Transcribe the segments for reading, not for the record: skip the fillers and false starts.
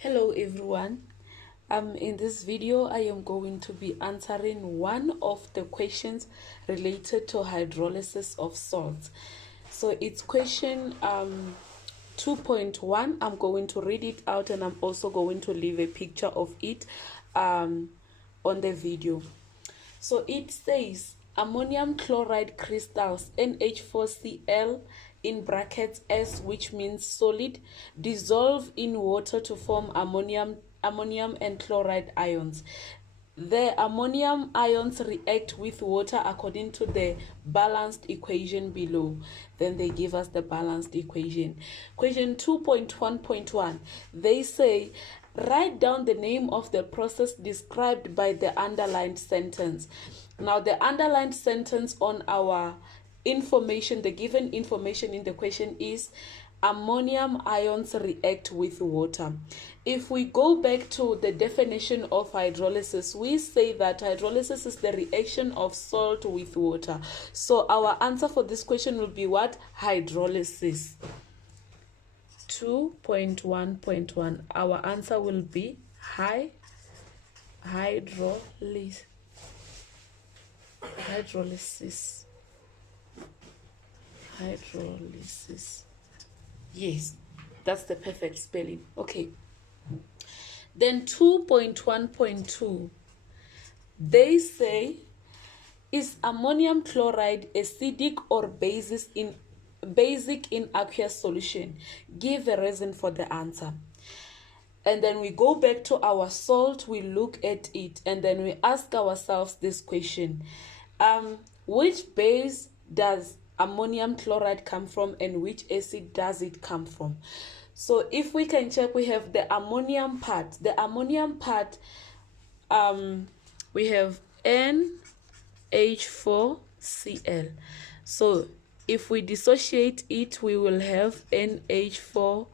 Hello everyone. In this video I am going to be answering one of the questions related to hydrolysis of salts. So it's question 2.1. I'm going to read it out and I'm also going to leave a picture of it on the video. So it says ammonium chloride crystals NH4Cl in brackets S, which means solid, dissolve in water to form ammonium and chloride ions. The ammonium ions react with water according to the balanced equation below. Then they give us the balanced equation. Question 2.1.1. They say write down the name of the process described by the underlined sentence. Now the underlined sentence on our information, the given information in the question is ammonium ions react with water. If we go back to the definition of hydrolysis, we say that hydrolysis is the reaction of salt with water. So our answer for this question will be what? Hydrolysis. 2.1.1. Our answer will be hydrolysis. Hydrolysis. Yes, that's the perfect spelling. Okay. Then 2.1.2. They say, is ammonium chloride acidic or basic in aqueous solution? Give a reason for the answer. And then we go back to our salt, we look at it, and then we ask ourselves this question. Which base does ammonium chloride come from and which acid does it come from? So if we can check, we have the ammonium part. The ammonium part, we have NH4Cl. So if we dissociate it, we will have NH4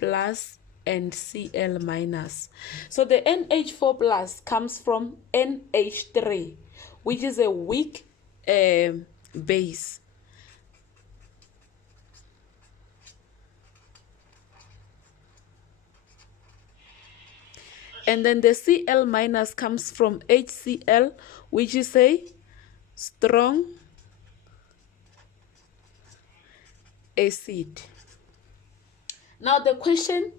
plus and Cl minus. So the NH4 plus comes from NH3, which is a weak base. And then the Cl minus comes from HCl, which is a strong acid. Now the question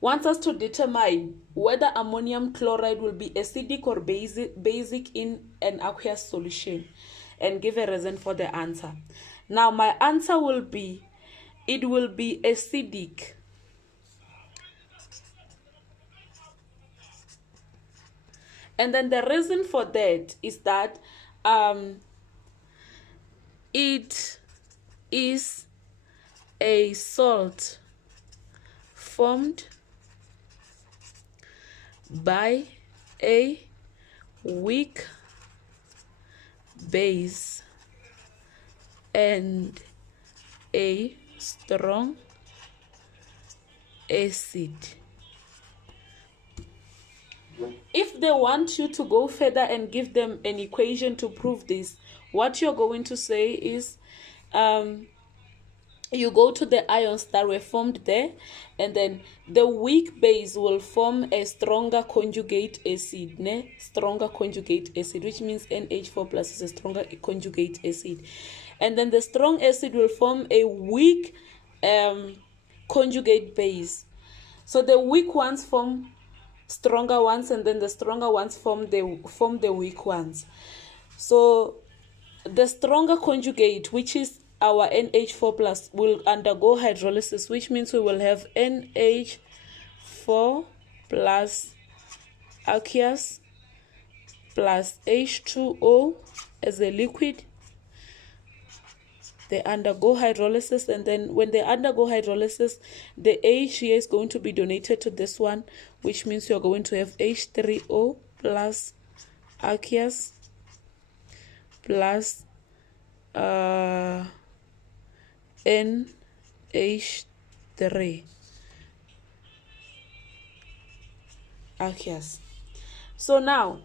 wants us to determine whether ammonium chloride will be acidic or basic in an aqueous solution and give a reason for the answer. Now my answer will be, it will be acidic. And then the reason for that is that it is a salt formed by a weak base and a strong acid. If they want you to go further and give them an equation to prove this, what you're going to say is you go to the ions that were formed there, and then the weak base will form a stronger conjugate acid, stronger conjugate acid, which means NH4 plus is a stronger conjugate acid. And then the strong acid will form a weak conjugate base. So the weak ones form stronger ones, and then the stronger ones form the weak ones. So the stronger conjugate, which is our NH4 plus, will undergo hydrolysis, which means we will have NH4 plus aqueous plus H2O as a liquid. They undergo hydrolysis, and then when they undergo hydrolysis, the H here is going to be donated to this one, which means you're going to have H3O plus aqueous plus NH3 aqueous. So now,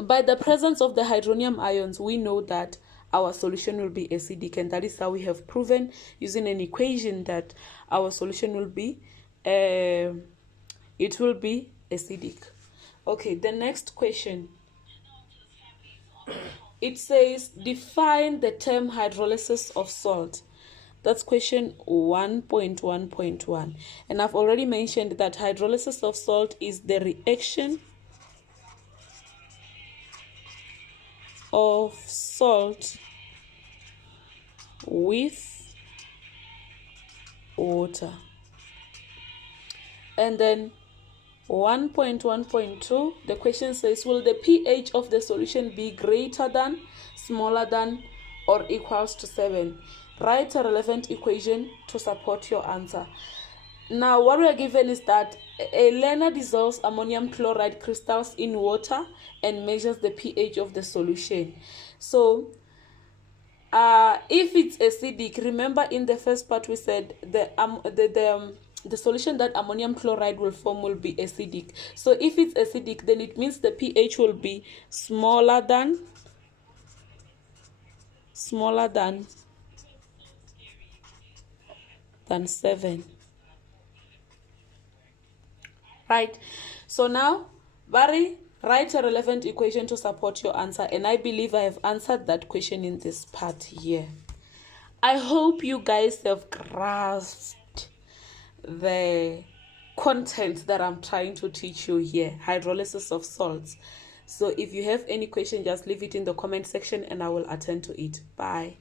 by the presence of the hydronium ions, we know that our solution will be acidic, and that is how we have proven using an equation that our solution will be it will be acidic. Okay, the next question, it says define the term hydrolysis of salt. That's question 1.1.1, and I've already mentioned that hydrolysis of salt is the reaction of salt with water. And then 1.1.2, the question says, will the pH of the solution be greater than, smaller than, or equals to 7? Write a relevant equation to support your answer. Now, what we are given is that a learner dissolves ammonium chloride crystals in water and measures the pH of the solution. So, if it's acidic, remember in the first part we said the solution that ammonium chloride will form will be acidic. So if it's acidic, then it means the pH will be smaller than 7. Right. So now, Barry, write a relevant equation to support your answer, and I believe I have answered that question in this part here. I hope you guys have grasped the content that I'm trying to teach you here, hydrolysis of salts. So if you have any question, just leave it in the comment section and I will attend to it. Bye.